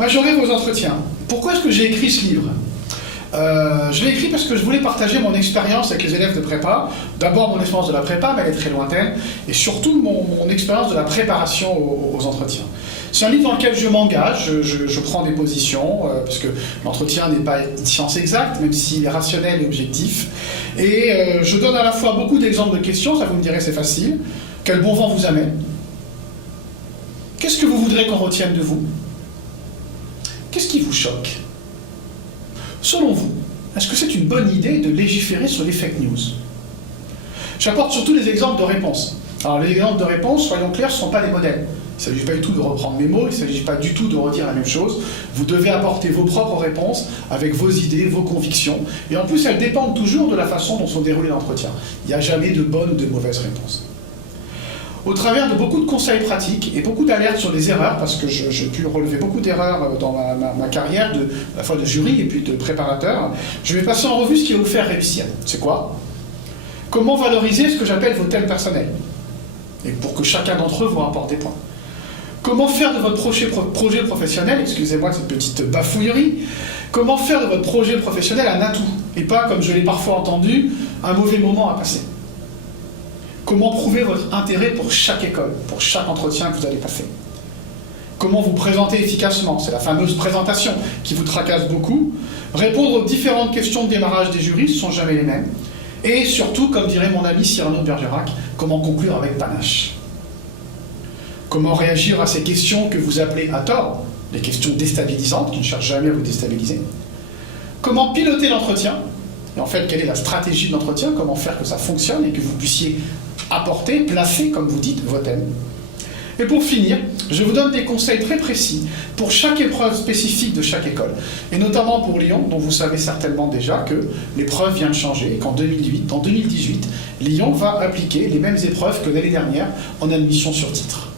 Majorer vos entretiens. Pourquoi est-ce que j'ai écrit ce livre? Je l'ai écrit parce que je voulais partager mon expérience avec les élèves de prépa. D'abord mon expérience de la prépa, mais elle est très lointaine, et surtout mon expérience de la préparation aux entretiens. C'est un livre dans lequel je m'engage, je prends des positions, parce que l'entretien n'est pas une science exacte, même s'il est rationnel et objectif. Et je donne à la fois beaucoup d'exemples de questions, ça vous me direz c'est facile. Quel bon vent vous amène? Qu'est-ce que vous voudrez qu'on retienne de vous? Qu'est-ce qui vous choque? Selon vous, est-ce que c'est une bonne idée de légiférer sur les fake news? J'apporte surtout des exemples de réponses. Alors les exemples de réponses, soyons clairs, ne sont pas des modèles. Il ne s'agit pas du tout de reprendre mes mots, il ne s'agit pas du tout de redire la même chose. Vous devez apporter vos propres réponses avec vos idées, vos convictions. Et en plus, elles dépendent toujours de la façon dont sont déroulés l'entretien. Il n'y a jamais de bonnes ou de mauvaises réponses. Au travers de beaucoup de conseils pratiques et beaucoup d'alertes sur les erreurs, parce que j'ai pu relever beaucoup d'erreurs dans ma carrière, à la fois de jury et puis de préparateur, je vais passer en revue ce qui va vous faire réussir. C'est quoi? Comment valoriser ce que j'appelle vos thèmes personnels, et pour que chacun d'entre eux vous rapporte des points. Comment faire de votre projet professionnel, excusez-moi de cette petite bafouillerie, comment faire de votre projet professionnel un atout, et pas, comme je l'ai parfois entendu, un mauvais moment à passer. Comment prouver votre intérêt pour chaque école, pour chaque entretien que vous allez passer. Comment vous présenter efficacement, c'est la fameuse présentation qui vous tracasse beaucoup. Répondre aux différentes questions de démarrage des jurys, ce ne sont jamais les mêmes. Et surtout, comme dirait mon ami Cyrano de Bergerac, comment conclure avec panache. Comment réagir à ces questions que vous appelez à tort, des questions déstabilisantes, qui ne cherchent jamais à vous déstabiliser. Comment piloter l'entretien, et en fait, quelle est la stratégie de l'entretien, comment faire que ça fonctionne et que vous puissiez apporter, placer, comme vous dites, vos thèmes. Et pour finir, je vous donne des conseils très précis pour chaque épreuve spécifique de chaque école. Et notamment pour Lyon, dont vous savez certainement déjà que l'épreuve vient de changer et qu'en 2018, Lyon va appliquer les mêmes épreuves que l'année dernière en admission sur titre.